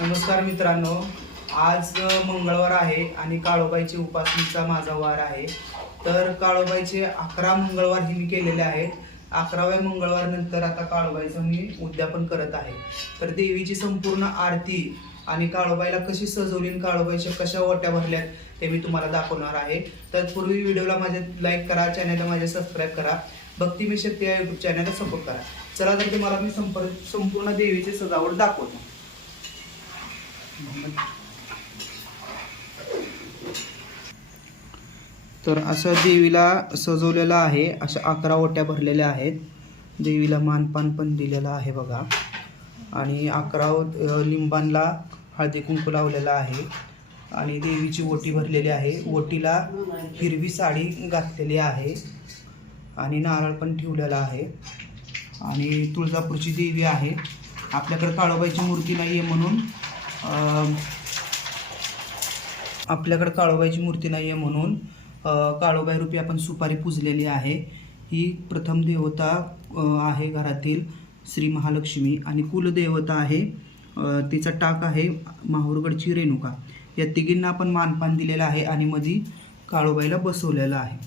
नमस्कार मित्रांनो आज मंगळवार आहे आणि काळोबाईची उपासनेचा माझा वार आहे. तर काळोबाईचे अकरा मंगळवार हे मी केलेले आहेत. अकराव्या मंगळवार नंतर आता काळोबाईचं मी उद्यापन करत आहे. तर देवीची संपूर्ण आरती आणि काळोबाईला कशी सजवली काळोबाईच्या कशा ओट्या भरल्यात ते मी तुम्हाला दाखवणार आहे. तत्पूर्वी व्हिडिओला माझे लाईक करा चॅनलला माझे सबस्क्राईब करा. भक्ती मी शक्ती या यूट्यूब चॅनलला सपोर्ट करा. चला तर तुम्हाला मी संपर्क संपूर्ण देवीची सजावट दाखवतो. तर असं देवीला सजवलेलं आहे अशा अकरा ओट्या भरलेल्या आहेत. देवीला मानपान पण दिलेलं आहे बघा. आणि अकरा ओट- लिंबांना हळदी कुंकू लावलेला आहे. आणि देवीची ओटी भरलेली आहे. ओटीला हिरवी साडी घातलेली आहे. आणि नारळ पण ठेवलेला आहे. आणि तुळजापूरची देवी आहे. आपल्याकडे काळोबाईची मूर्ती नाही आहे म्हणून आपल्याकडं काळोबाईची मूर्ती नाही आहे म्हणून काळोबाई रूपी आपण सुपारी पूजलेली आहे. ही प्रथम देवता आहे घरातील श्री महालक्ष्मी आणि कुलदेवता आहे. तिचा टाक आहे माहूरगडची रेणुका. या तिघींना आपण मानपान दिलेलं आहे आणि मधी काळोबाईला बसवलेलं आहे.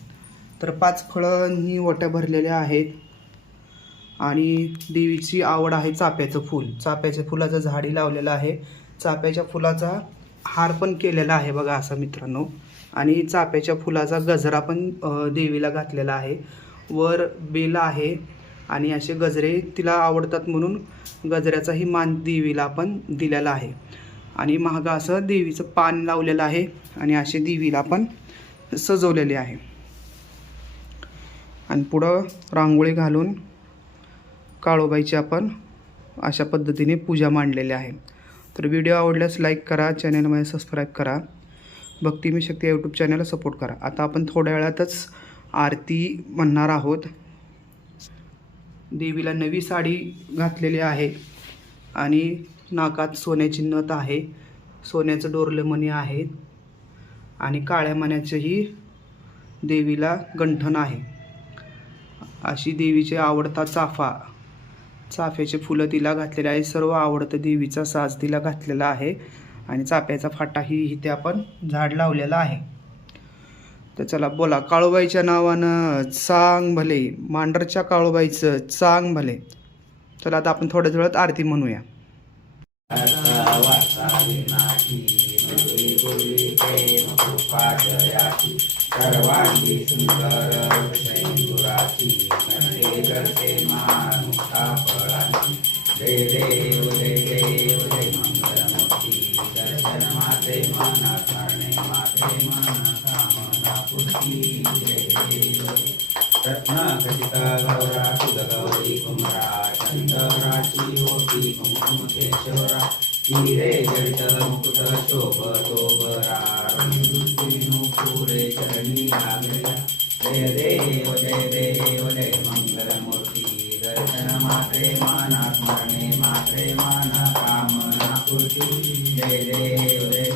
तर पाच फळांनी ओट्या भरलेल्या आहेत आणि देवीची आवड आहे चाप्याचं फूल. चाप्याच्या फुलाचं झाडी लावलेलं आहे. चाफ्याच्या फुलाचा हार पण केलेला आहे बघा असा मित्रांनो. आणि चाफ्याच्या फुलाचा गजरा पण देवीला घातलेला आहे. वर बेल आहे आणि असे गजरे तिला आवडतात म्हणून गजऱ्याचाही मान देवीला पण दिलेला आहे. आणि महाग असं देवीचं पान लावलेलं आहे आणि असे देवीला पण सजवलेले आहे. आणि पुढं रांगोळी घालून काळोबाईची आपण अशा पद्धतीने पूजा मांडलेली आहे. तर व्हिडिओ आवडल्यास लाईक करा चॅनलमध्ये सबस्क्राईब करा. भक्ती मी शक्ती यूट्यूब चॅनलला सपोर्ट करा. आता आपण थोड्या वेळातच आरती म्हणणार आहोत. देवीला नवी साडी घातलेली आहे आणि नाकात सोन्याची नथ आहे. सोन्याचं डोरलं मणी आहे आणि काळ्या मण्याचंही देवीला गंठण आहे. अशी देवीचे आवडता चाफा चाफ्याचे फुलं तिला घातलेले आहे. सर्व आवडतं देवीचा साज तिला घातलेला आहे. आणि चाफ्याचा फाटाही इथे आपण झाड लावलेला आहे. तर चला बोला काळूबाईच्या नावानं चांग भले मांडरच्या काळूबाईचं चांग भले. चला आता आपण थोड्या वेळात आरती म्हणूया. सर्वांगी सुंदर शैंदुराची नटे करते मानुषा फळांची जय देव जय देव जय मंगलमूर्ती दर्शन माते मना करणे माते मन कामना पूर्ती जय देव रत्न गौरा कुमरा चंद्राची होती कुंकुम केशवरा हिरे जडित मुकुट शोभ शोभरा पुरे चरणी लागल्या जय देव जय देव जय मंगलमूर्ती दर्शन मात्रे माना स्मरणे मात्रे माना कामना पूर्ती जय देव जय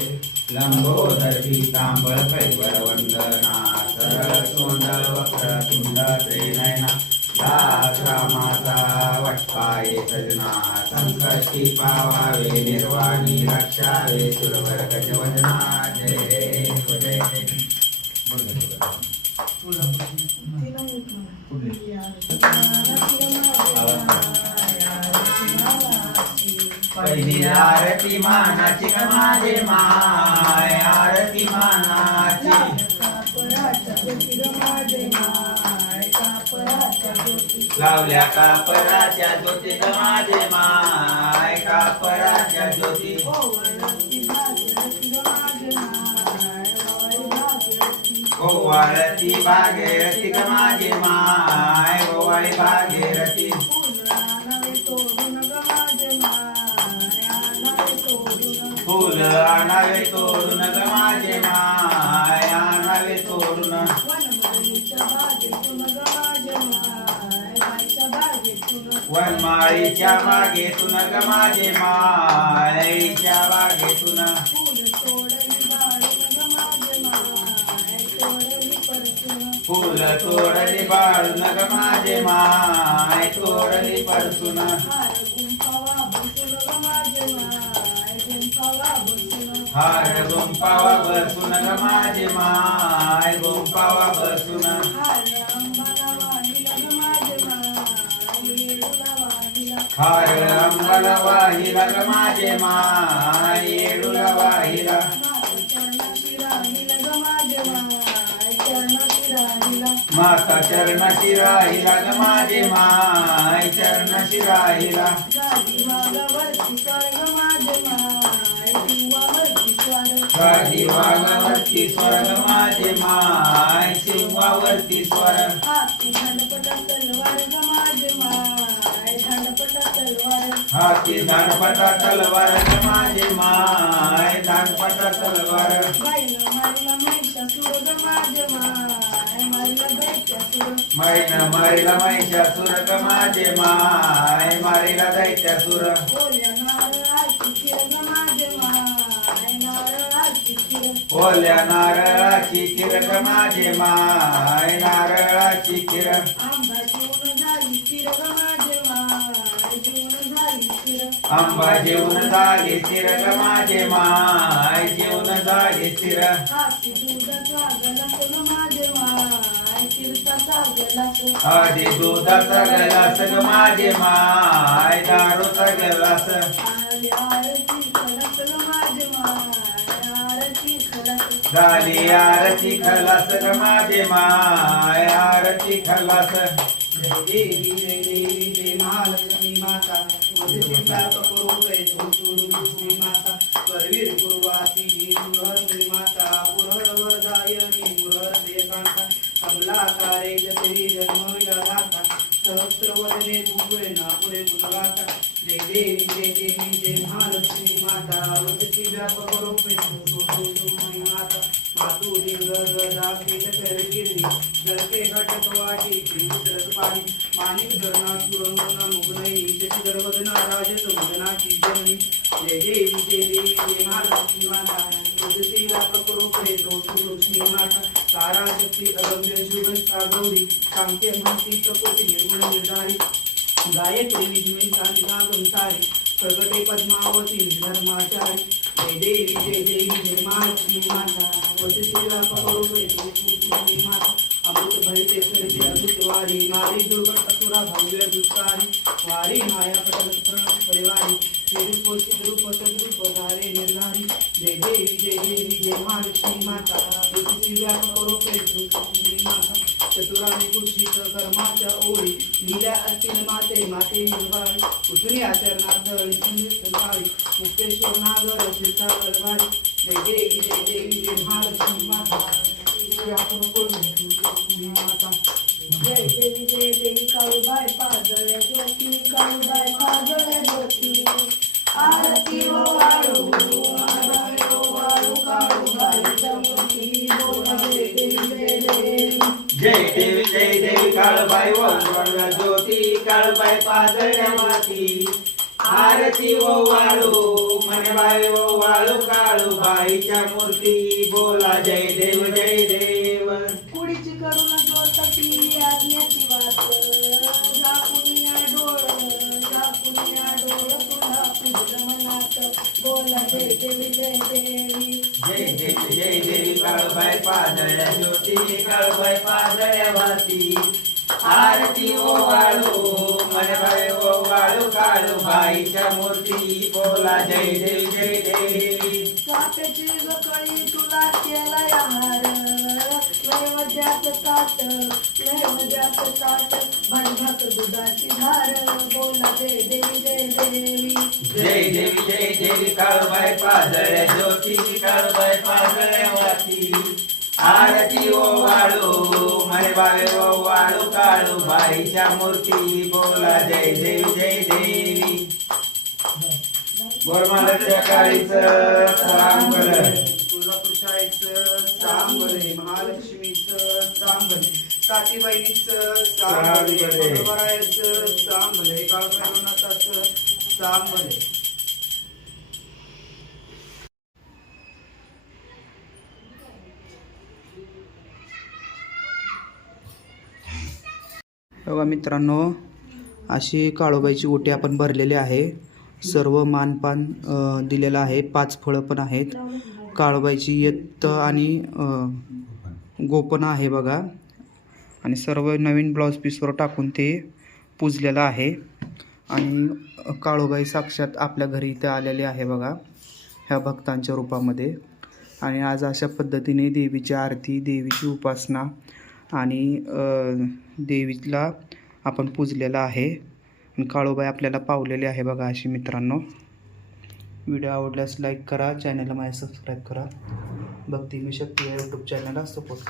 लंबोदर तांबळ कैवर वंदना सरळ सोंड वक्र तुंड त्रिनयना रामाचा वटपाये सजना संकष्टी पावावे निर्वाणी रक्षावे सुरवर गजवजना जय पहिली आरती मानाची माझे माय आरती मानाची लावल्या कापराच्या ज्योती माझे माय कापराच्या ज्योती गोवाळती भागीरथी ग माझे माय गोवाळी भागीरथी। फुल आणावे तोडून ग माझे माय आणावे तोडून। वनमाळीच्या बागेतून ग माझे मायच्या बागेतून। फुल तोडली बाळून ग माझे माय तोडली परतून. हार गुंपावा बसून ग माझे माय गुंपावा बसून. हार अंबाला वाहिला ग माझे माय येडूला वाहिला. माता चरणाशी राहिला ग माझे माय चरणाशी राहिला. गादी वाघावरती स्वर्ग माझे माय शिवावरती स्वर्ग हाती दांडपटा तलवार ग माझे माय दांडपटा तलवार. मारीला महिषा सुर ग माझे माय? मारीला दैत्या सुर. ओल्या नारळाची किर ग माझे माय? नारळाची किर आंबा जेवण झाले स्थिर ग माझे माय? जेवण झाले स्थिर आधी दुधाचा गलास ग माझे माय दारूचा गलास झाली आरती खलास ग माझे माय आरती खलास देवी देवी जय महालक्ष्मी माता वसतीचा करोपे लक्ष्मी माता करवीर कुर्वासी आकारे जतरी जन्मविला राता सहस्रवदने भुवेना पुरे गुणगाता जय देवी जय देवी जय महालक्ष्मी माता वसती व्यापक रूपे लक्ष्मी पाणी. धरणा सुरंगना जननी जय देवी जय महालक्ष्मी माता माता. तारा शक्ती अगम्य शिवष्टा गौरी सांख्य महती प्रकोटी निर्धारी. गायत्री विद्मे शांतिनागम प्रगटे पद्मावती धर्माचारी. देवी जय देवी जय महालक्ष्मी माता वसुदेवा करोडे लक्ष्मी माता अमृत भरिते करते अमृत वारी नारी दुर्गत असुरा भव्य दुष्कारी वारी माया पटल प्रणत परिवारी स्वरूप पोषित रूप सद्रूप धारे निर्धारी जय देवी जय देवी जय महालक्ष्मी माता वसुदेवा करोडे लक्ष्मी माता चतुराने कुशीत कर्माच्या ओळी लिहिल्या असतील माते माते निर्वाळी उठुनी आचरणार्थ संकाळी मुक्तेश्वर नागर सीता गरवारी जय देवी जय देवी जय महालक्ष्मी माता व्यापक माता जय देवी जय देवी काळूबाई पाजळ्या ज्योती काळूबाई पाजळ्या ज्योती आरती हो वाळू आरती हो वाळू काळूबाईच्या जय देवी जय देवी काळबाई वळवळ ज्योती काळबाई पाजळ्या माती आरती ओ वाळू मनबाई ओ वाळू काळूबाईच्या मूर्ती बोला जय देव जय देव कुडीची करून ज्योत आज्ञाची वात झाकून या डोळ बोला जय देवी जय देवी जय देवी जय देवी काळबाई पाजळ्या ज्योती काळबाई पाजळ्या माती आरती ओ वाळू मनबाई ओ वाळू काळू बाईच्या मूर्ती बोला जय देवी जय देवी चाफ्याची गकळी तुला केला हार लय मजात ताट लय मजात ताट भांडात दुधाची धार. बोला जय देवी जय देवी. जय देवी जय देवी काळूबाई पाजळ्या ज्योती काळूबाई पाजळ्या वाती. आरती ओ वाळू म्हणे बावे ओ वाळू काळू बाईच्या मूर्ती. बोला जय देवी जय देवी. बोरमालाच्या काळीचं रामगड तुळजापूर शाळेचं चांगले महालक्ष्मीचं चांगले साती बहिणीचं चांगले चांगले. बरोबरायचं चांगले काळभैरवनाथाचं चांगले बघा मित्रांनो अशी काळोबाईची ओटी आपण भरलेली आहे सर्व मानपान दिलेलं आहे. पाच फळं पण आहेत. काळबाईची येत आणि गोपन आहे बघा. आणि सर्व नवीन ब्लाऊज पीसवर टाकून ते पुजलेलं आहे. आणि काळोबाई साक्षात आपल्या घरी इथं आलेले आहे बघा ह्या भक्तांच्या रूपामध्ये. आणि आज अशा पद्धतीने देवीची आरती देवीची उपासना आणि देवीला आपण पूजलेलं आहे. काळूबाई आपल्याला पावलेली आहे बघा अशी मित्रांनो. व्हिडिओ आवडल्यास लाईक करा चॅनलला माझ्या सबस्क्राईब करा. भक्ती मी शक्ती या यूट्यूब चॅनलला सपोर्ट